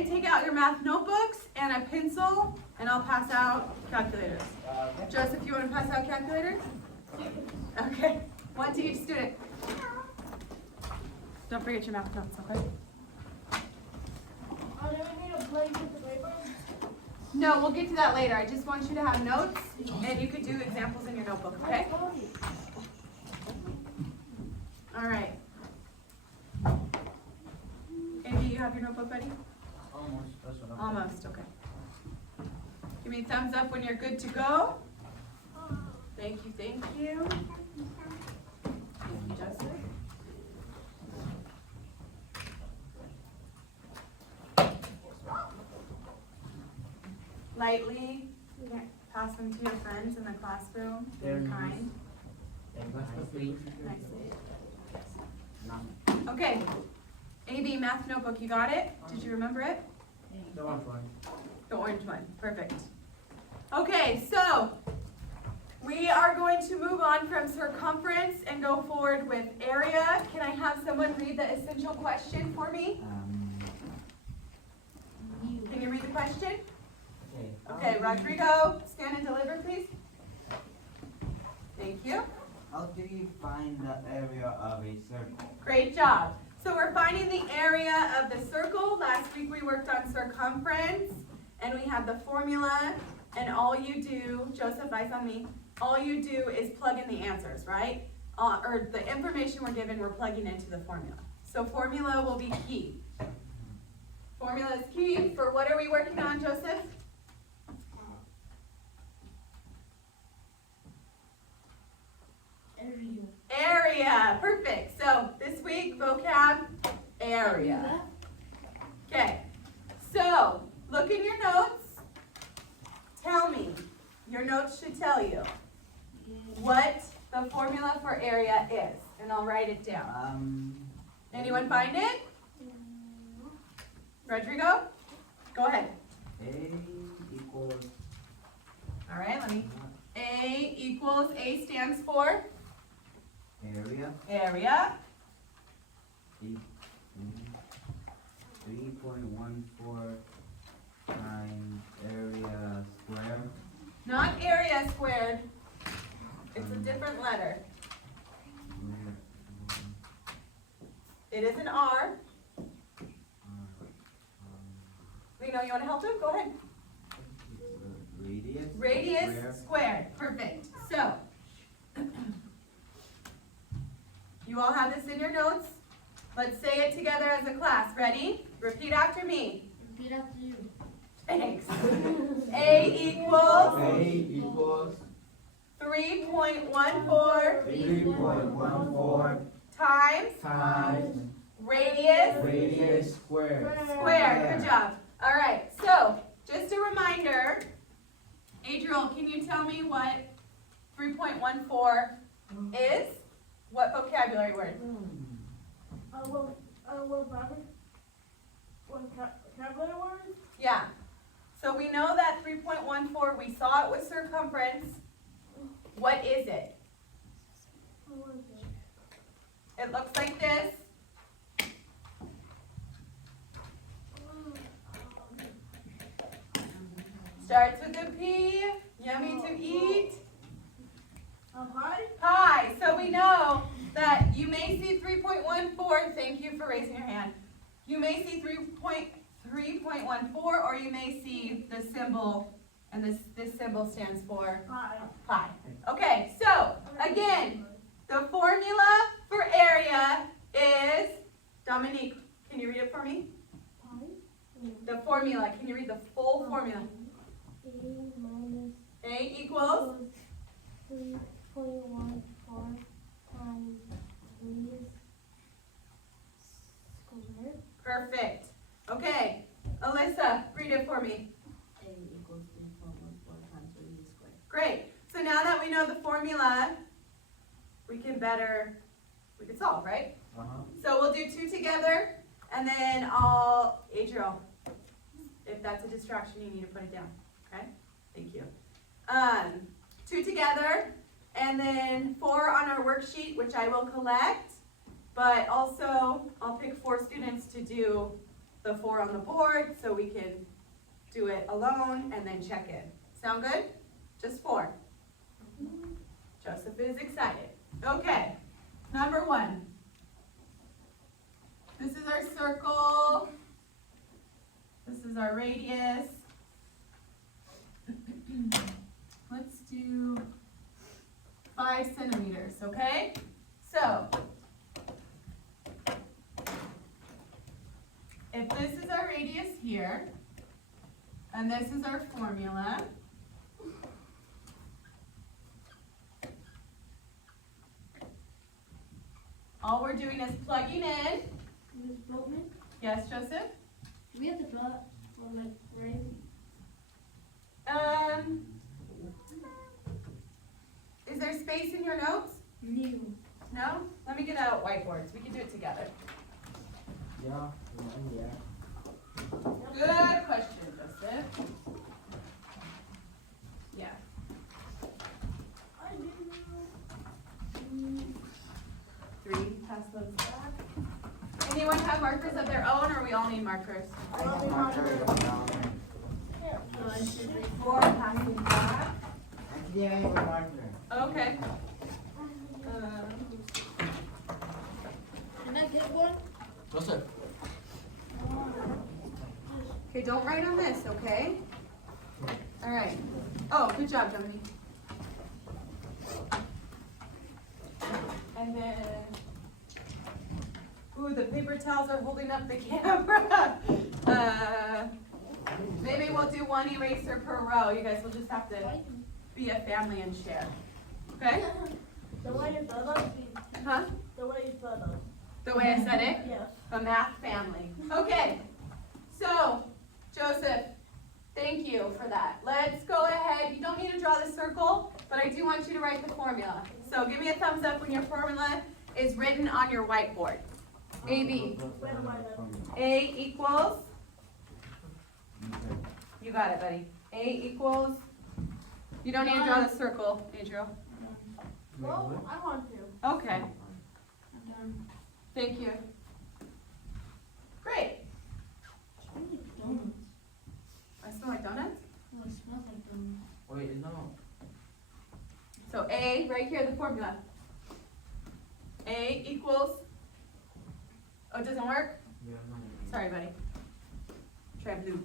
and take out your math notebooks and a pencil, and I'll pass out calculators. Joseph, you want to pass out calculators? Okay, one to each student. Don't forget your math notes, okay? Oh, do we need a blank with the paper? No, we'll get to that later. I just want you to have notes, and you could do examples in your notebook, okay? All right. Amy, you have your notebook ready? Almost. That's what I'm Almost, okay. Give me a thumbs up when you're good to go. Thank you, thank you. Thank you, Joseph. Lightly pass them to your friends in the classroom. Be kind. Nicely. Okay. AB, math notebook, you got it? Did you remember it? The orange one. The orange one, perfect. Okay, so we are going to move on from circumference and go forward with area. Can I have someone read the essential question for me? Can you read the question? Okay, Rodrigo, stand and deliver, please. Thank you. How do you find the area of a circle? Great job. So we're finding the area of the circle. Last week we worked on circumference, and we had the formula, and all you do, Joseph, eyes on me, all you do is plug in the answers, right? Or the information we're given, we're plugging into the formula. So formula will be key. Formula is key. For what are we working on, Joseph? Area. Perfect. So this week, vocab, area. Okay. So look in your notes. Tell me. Your notes should tell you what the formula for area is. And I'll write it down. Anyone find it? Rodrigo? Go ahead. A equals. All right, let me. A equals, A stands for? Area. Area. 3.14 times area square. Not area squared. It's a different letter. It is an R. Lino, you want to help him? Go ahead. Radius. Radius squared. Perfect. So, you all have this in your notes. Let's say it together as a class. Ready? Repeat after me. Repeat after you. Thanks. A equals A equals 3.14 3.14 times radius square. squared. Good job. All right. So, just a reminder. Adriel, can you tell me what 3.14 is? What vocabulary word? Vocabulary word? Yeah. So we know that 3.14, we saw it with circumference. What is it? It looks like this. Starts with a P. Yummy to eat. Pie? Pi. So we know that you may see 3.14. Thank you for raising your hand. You may see 3.14, or you may see the symbol, and this symbol stands for Pie. pi. Okay, so again, the formula for area is, Dominique, can you read it for me? The formula, can you read the full formula? A equals 3.14 times radius squared. perfect. Okay, Alyssa, read it for me. A equals 3.14 times radius squared. Great. So now that we know the formula, we can solve, right? So we'll do two together, and then Adriel, if that's a distraction, you need to put it down. Okay? Thank you. Two together, and then 4 on our worksheet, which I will collect, but also I'll pick 4 students to do the 4 on the board so we can do it alone and then check in. Sound good? Just 4. Joseph is excited. Okay, number 1. This is our circle. This is our radius. Let's do 5 centimeters, okay? So, if this is our radius here, and this is our formula, all we're doing is plugging in. Miss Boatman, Yes, Joseph? do we have to draw it for like frame? Is there space in your notes? New. No? Let me get out whiteboards. We can do it together. Yeah, yeah. Good question, Joseph. Yeah. I do. 3, pass those back. Anyone have markers of their own, or we all need markers? I have markers down. 1, 2, 3, 4, passing back. Actually, I have a marker. Okay. Can I get one? Joseph. Okay, don't write on this, okay? All right. Oh, good job, Dominique. And then, ooh, the paper towels are holding up the camera. Maybe we'll do 1 eraser per row. You guys will just have to be a family and share. Okay? The way you said it? Huh? The way you said it. The way I said it? Yes. A math family. Okay. So, Joseph, thank you for that. Let's go ahead. You don't need to draw the circle, but I do want you to write the formula. So give me a thumbs up when your formula is written on your whiteboard. AB. Where am I then? A equals, you got it, buddy. A equals, you don't need to draw the circle, Adriel. Well, I want to. Okay, I'm done. thank you. Great. Donuts. I smell like donuts. Oh, it smells like donuts. Wait, no. So A, right here, the formula. A equals, oh, it doesn't work? Yeah, no. Sorry, buddy. Try blue.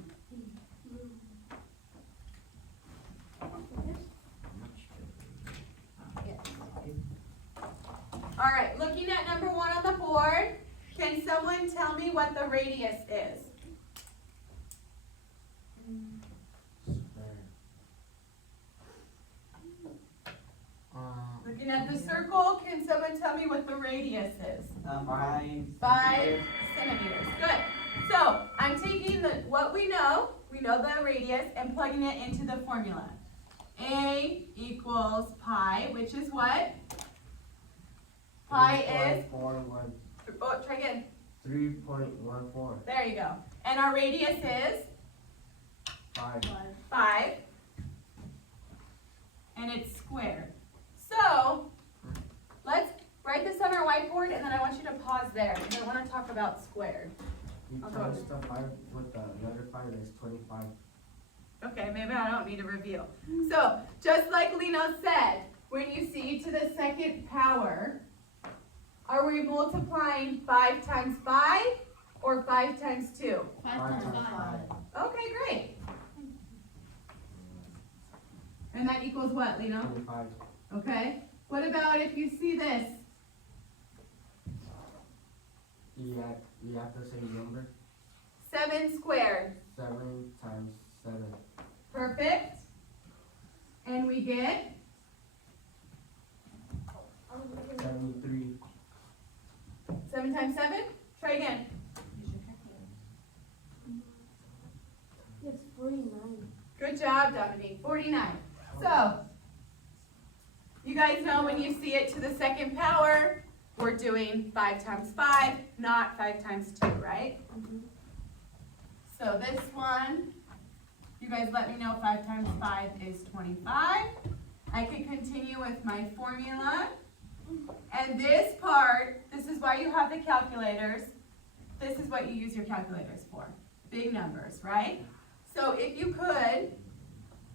All right, looking at number 1 on the board, can someone tell me what the radius is? Looking at the circle, can someone tell me what the radius is? 5 centimeters. Good. So I'm taking what we know the radius, and plugging it into the formula. A equals pi, which is what? Pi is, 3.41. oh, try again. 3.14. There you go. And our radius is 5. 5. And it's squared. So let's write this on our whiteboard, and then I want you to pause there because I want to talk about squared. You I'll go times with- the 5 with the letter 5 is 25. Okay, maybe I don't need a review. So, just like Lino said, when you see to the second power, are we multiplying 5 times 5 or 5 times 2? 5 times 5. Okay, great. And that equals what, Lino? 25. Okay. What about if you see this? You have to say number. 7 squared. 7 times 7. Perfect. And we get 73. 7 times 7? Try again. It's 49. Good job, Dominique. 49. So, you guys know when you see it to the second power, we're doing 5 times 5, not 5 times 2, right? So this one, you guys let me know 5 times 5 is 25. I can continue with my formula. And this part, this is why you have the calculators. this is what you use your calculators for. Big numbers, right? So if you could,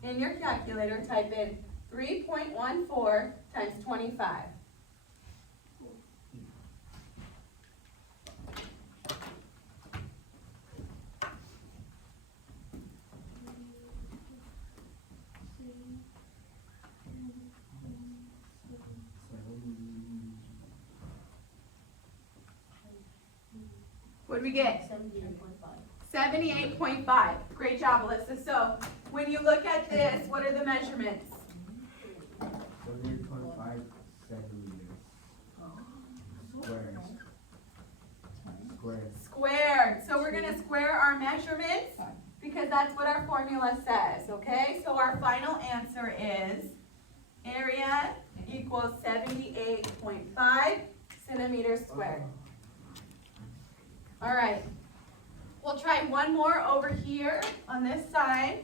in your calculator, type in 3.14 times 25. What did we get? 78.5. 78.5. Great job, Alyssa. So when you look at this, what are the measurements? 78.5 centimeters. Squares. Squares. Squared. So we're going to square our measurements because that's what our formula says, okay? So our final answer is area equals 78.5 centimeters squared. All right. We'll try one more over here on this side.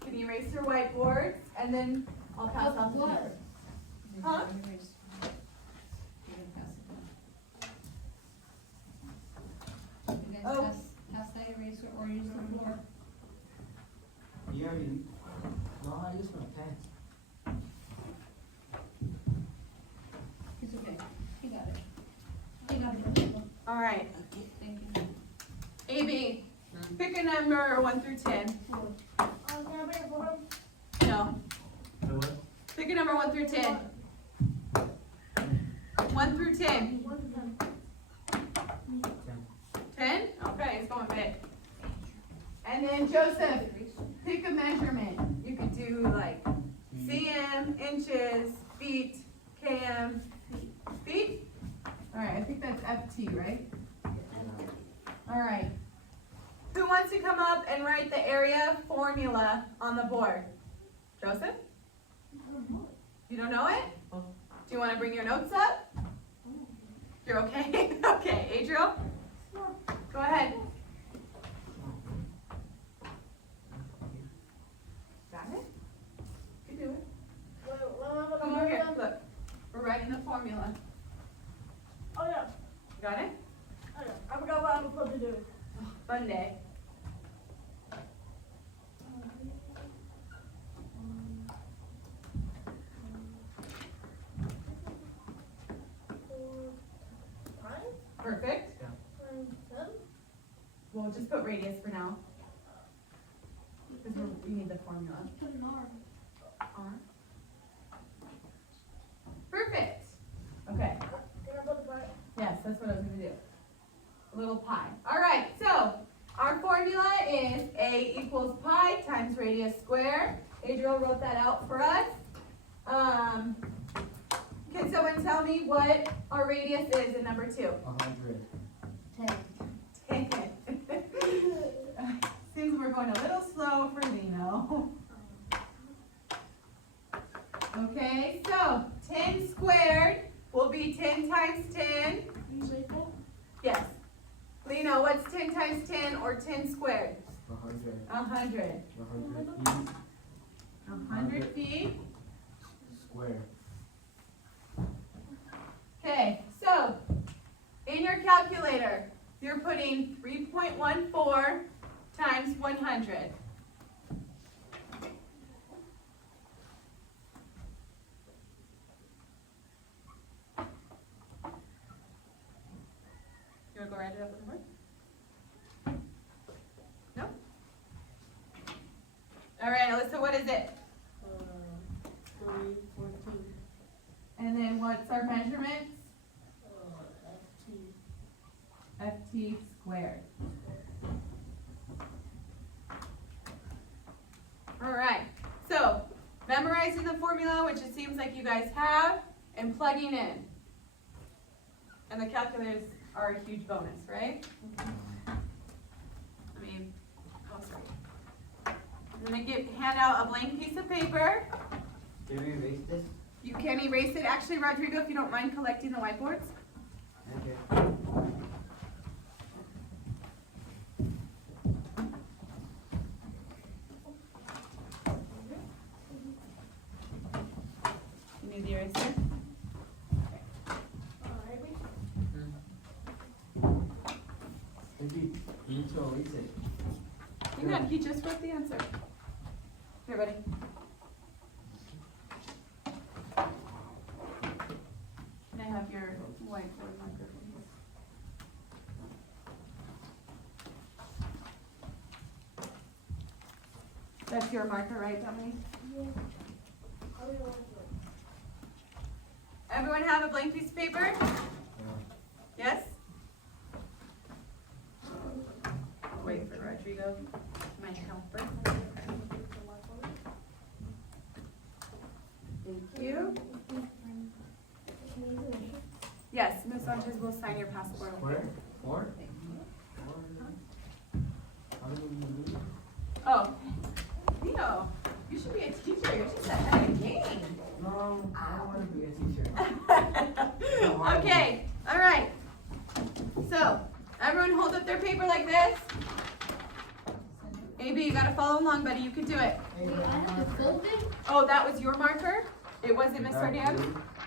Can you erase your whiteboards? And then I'll pass off to you. Huh? Oh. Pass that eraser or use the floor. You already, No, I use my pen. It's okay. He got it. He got it. All right. Thank you. AB, pick a number 1 through 10. No. The what? Pick a number 1 through 10. 1 through 10. 10? Okay, it's going big. And then Joseph, pick a measurement. You could do like cm, inches, feet, km, feet. All right, I think that's FT, right? All right. Who wants to come up and write the area formula on the board? Joseph? You don't know it? Do you want to bring your notes up? You're okay? Okay, Adriel? Go ahead. Got it? You do it. Come over here, look. We're writing the formula. Oh yeah, Got it? I forgot what I'm supposed to do. Fun day. Perfect. We'll just put radius for now. Because we need the formula. Put an R. R. Perfect. Okay. Yes, that's what I was gonna do. A little pi. All right, so our formula is A equals pi times radius squared. Adriel wrote that out for us. Can someone tell me what our radius is in number 2? 100. 10. 10. Seems we're going a little slow for Lino. Okay, so 10 squared will be 10 times 10. You say that? Yes. Lino, what's 10 times 10 or 10 squared? 100. 100. 100 feet 100 feet. square. Okay, so in your calculator, you're putting 3.14 times 100. You want to go write it up on the board? No? All right, Alyssa, what is it? 314. And then what's our measurements? FT. FT squared. All right, so memorizing the formula, which it seems like you guys have, and plugging in. And the calculators are a huge bonus, right? I mean, oh, sorry. I'm gonna hand out a blank piece of paper. can we erase this? You can erase it. Actually, Rodrigo, if you don't mind collecting the whiteboards. Okay. You need the eraser? Maybe you need to erase it. Hang on, he just wrote the answer. Here, buddy. Can I have your whiteboard marker, please? That's your marker, right, Dominique? Everyone have a blank piece of paper? Yes? Wait for Rodrigo, my helper. Thank you. Yes, Ms. Sanchez will sign your passport. Square? 4? How do we do it? Oh, Theo, you should be a teacher. You're just ahead of the game. No, I don't want to be a teacher. Okay, all right. So, everyone hold up their paper like this. AB, you gotta follow along, buddy. You can do it. Wait, I have to fold it? Oh, that was your marker? It wasn't Miss Sardian's?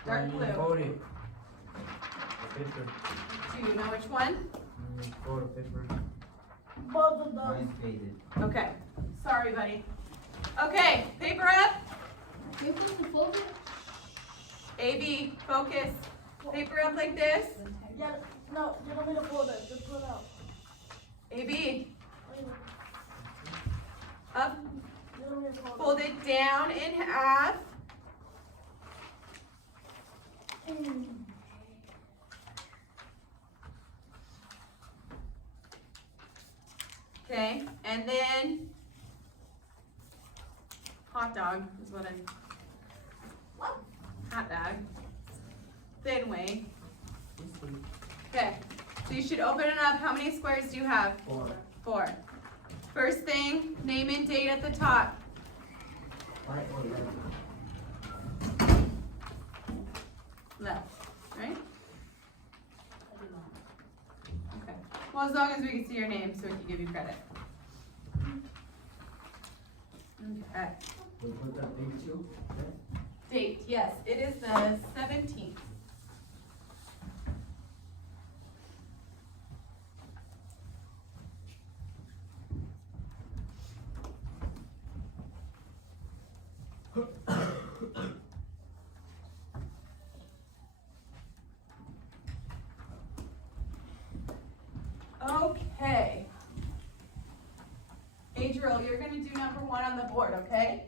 Dark blue. Fold it. Paper. Do you know which one? Fold paper. Both of them. Mine's faded. Okay. Sorry, buddy. Okay, paper up. You're supposed to fold it? AB, focus. Paper up like this. Yeah, no, you don't need to fold it. Just pull it out. AB, up. You don't need to fold Fold it down in half. Okay, and then hot dog is what I'm. Hot dog. Thin way. Okay, so you should open it up. How many squares do you have? 4. 4. First thing, name and date at the top. Right or left? Left, right? Okay. Well, as long as we can see your name so we can give you credit. Okay. We put that thing too? Date, yes, it is the 17th. Okay. Adriel, you're gonna do number 1 on the board, okay?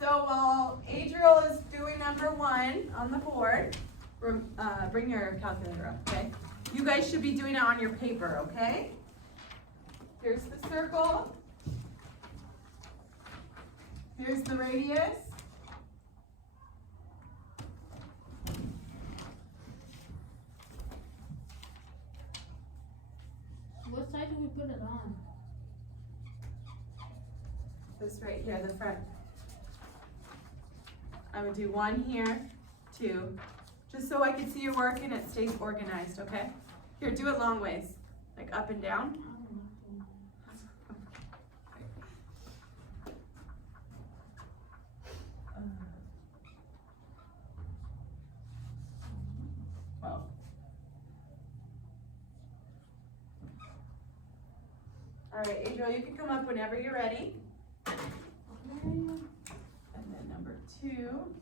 So while Adriel is doing number 1 on the board, bring your calculator up, okay? You guys should be doing it on your paper, okay? Here's the circle. Here's the radius. What side do we put it on? This right here, the front. I would do 1 here, 2, just so I can see your work and it stays organized, okay? Here, do it long ways, like up and down. Well. All right, Adriel, you can come up whenever you're ready. And then number 2.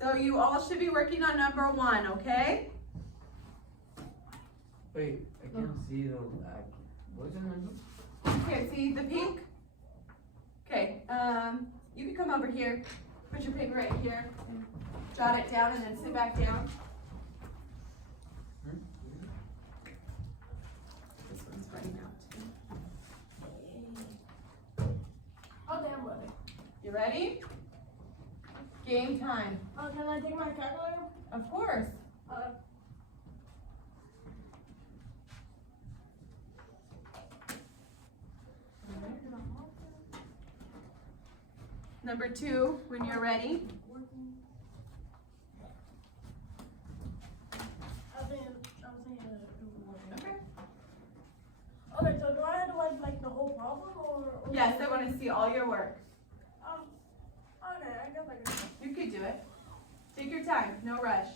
So you all should be working on number 1, okay? Wait, I can't see the what's the number? Here, see the pink? Okay, you can come over here, put your paper right here, and jot it down and then sit back down. This one's running out too. Okay, I'm ready. You ready? Game time. Can I take my calculator? Of course. Number 2, when you're ready. I'm saying Okay. Okay, so do I have to write like the whole problem or? Yes, I want to see all your work. Okay, I guess I can. You could do it. Take your time, no rush.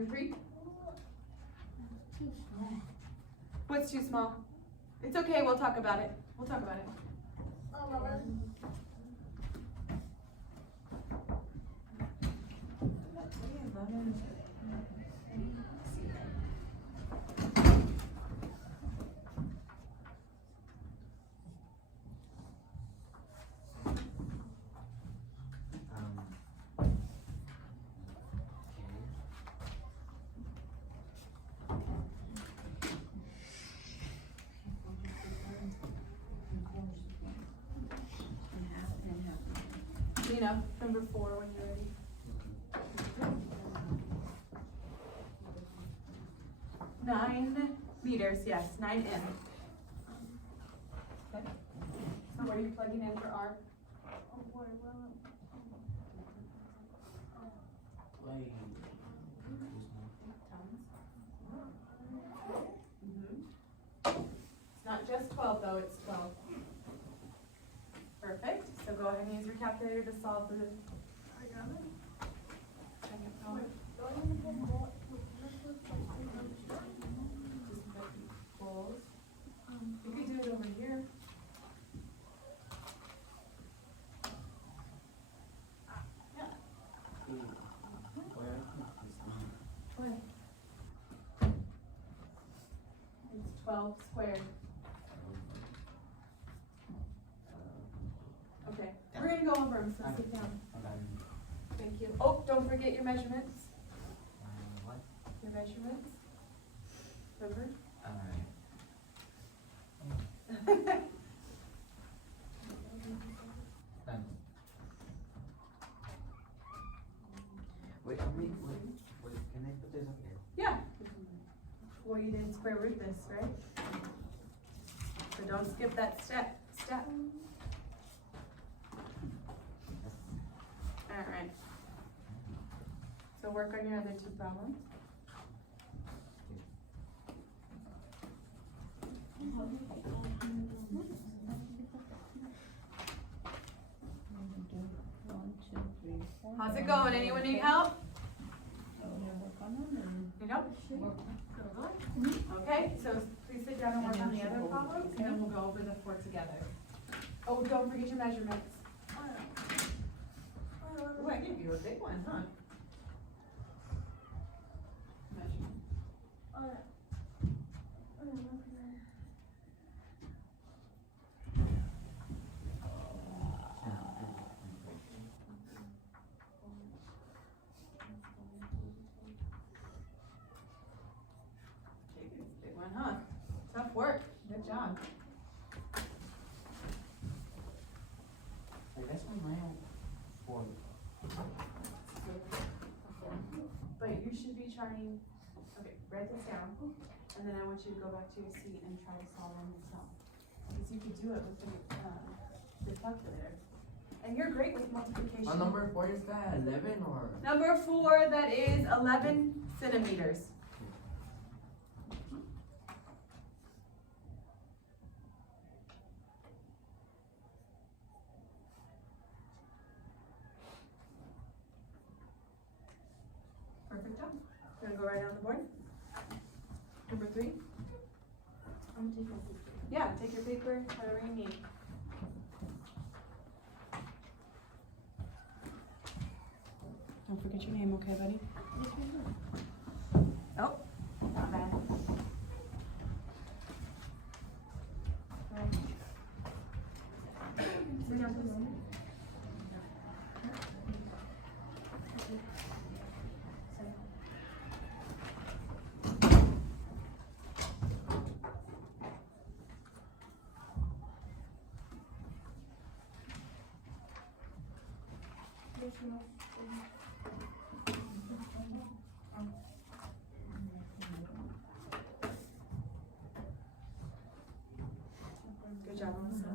Number 3. Too small. What's too small? It's okay, we'll talk about it. We'll talk about it. And half and half. Clean up. Number 4 when you're ready. 9 meters, yes, 9 in. Okay. So what are you plugging in for R? It's not just 12 though, it's 12. Perfect. So go ahead and use your calculator to solve the. Second problem. Just put equals. You could do it over here. It's 12 squared. Okay, we're gonna go over them, so sit down. Thank you. Oh, don't forget your measurements. What? Your measurements. Remember? Wait, can I put this up here? Yeah. Well, you didn't square root this, right? So don't skip that step. All right. So work on your other 2 problems. One, two, three, four. How's it going? Anyone need help? So we'll work on them Need help? Okay, so please sit down and work on the other problems, and then we'll go over the 4 together. Oh, don't forget your measurements. Oh, I gave you a big one, huh? Measurement. Big one, huh? Tough work. Good job. I guess my mail for But you should be trying, okay, write this down, and then I want you to go back to your seat and try to solve them yourself. Because you could do it with the calculator. And you're great with multiplication. On number 4 is that 11 or? Number 4, that is 11 centimeters. Perfect job. Gonna go right on the board. Number 3. I'm gonna take my picture. Yeah, take your paper, whatever you need. Don't forget your name, okay, buddy? Oh, not bad. Right. Sit down, please. Good job, Melissa.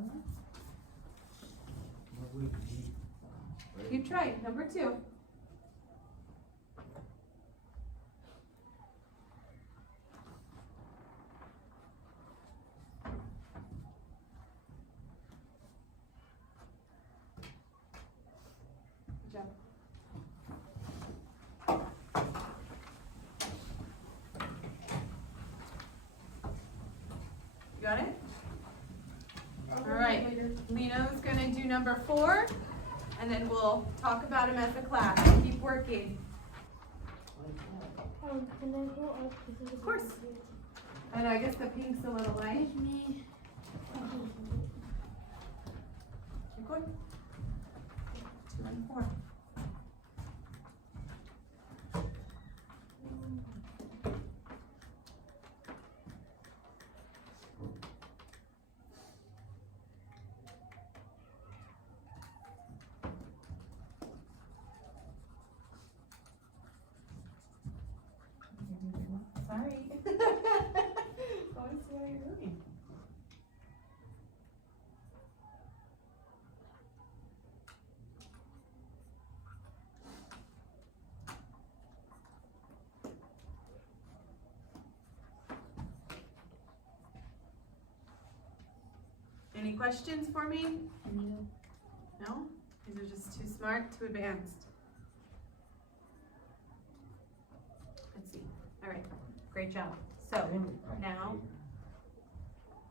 Keep trying. Number 2. Good job. got it? All right. Lino's gonna do number 4, and then we'll talk about him as a class. Keep working. Can I go up? Of course. And I guess the pink's a little light. Me. Keep going. 2 and 4. Sorry. I want to see how you're moving. Any questions for me? No? These are just too smart, too advanced. Let's see. All right. Great job. So, now,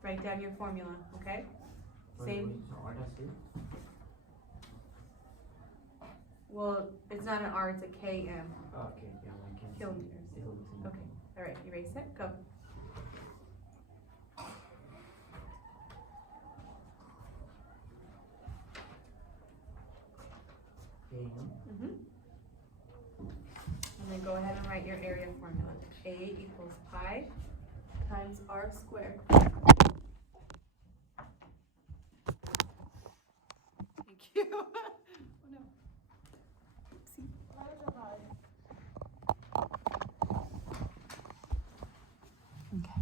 write down your formula, okay? Same. Well, it's not an R, it's a KM. Okay, yeah, I can Kilometers. see. Okay. All right, erase it. Go. Okay, And then go ahead and write your area formula. A equals pi times R squared. Thank you. Oh no. Oopsie. Okay.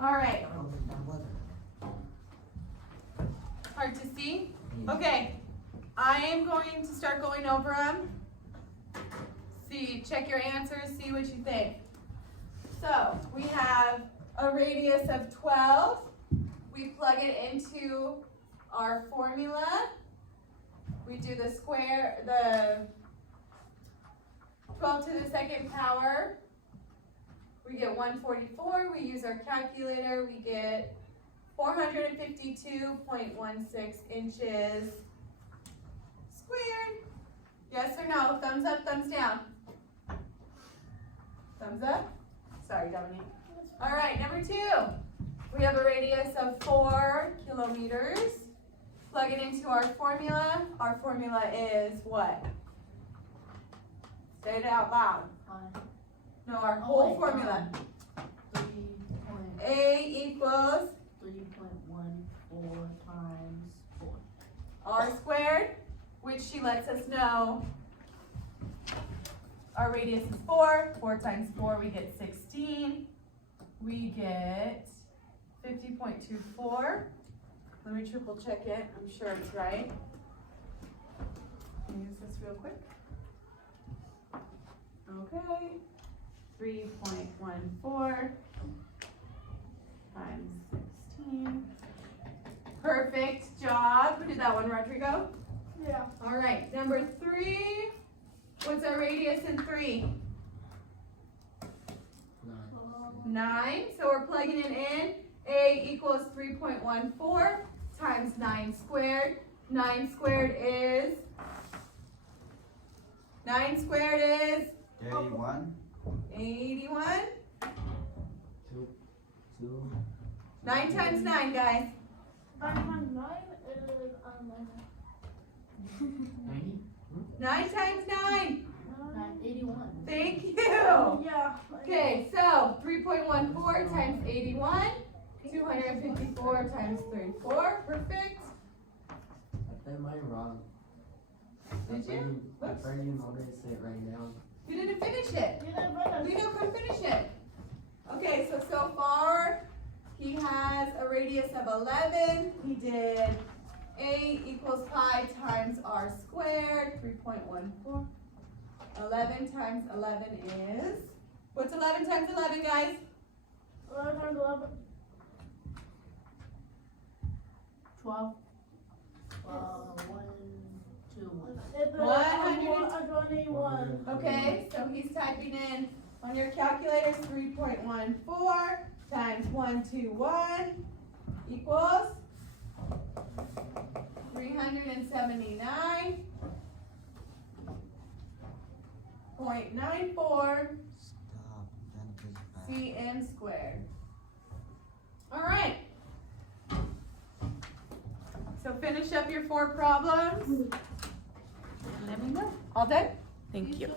All right. Hard to see? Okay. I am going to start going over them. See, check your answers, see what you think. So, we have a radius of 12. We plug it into our formula. We do the square, the 12 to the second power. We get 144. We use our calculator. We get 452.16 inches squared. Yes or no? Thumbs up, thumbs down. Thumbs up? Sorry, Dominique. All right, number 2. We have a radius of 4 kilometers. Plug it into our formula. Our formula is what? Say it out loud. No, our whole formula. A equals 3.14 times 4. R squared, which she lets us know our radius is 4. 4 times 4, we get 16. We get 50.24. Let me triple check it. I'm sure it's right. Let me use this real quick. Okay. 3.14 times 16. Perfect job. Who did that one, Rodrigo? Yeah. All right, number 3. What's our radius in 3? 9. So we're plugging it in. A equals 3.14 times 9 squared. 9 squared is? 9 squared is? 81. 81. 2. 9 times 9, guys. 9 times 9 is 90? 9 times 9. 81. Thank you. Yeah. Okay, so 3.14 times 81. 254 times 34. Perfect. I did mine wrong. Did you? I thought you noticed it right now. You didn't finish it. You didn't finish. Lino, come finish it. Okay, so far he has a radius of 11. He did A equals pi times R squared, 3.14. 11 times 11 is? What's 11 times 11, guys? 11 times 11. 12. 1, 2. It's 121. Okay, so he's typing in on your calculators 3.14 times 121 equals 379.94 Stop. That is bad. cm squared. All right. So finish up your 4 problems. Let me know. All done? Thank you.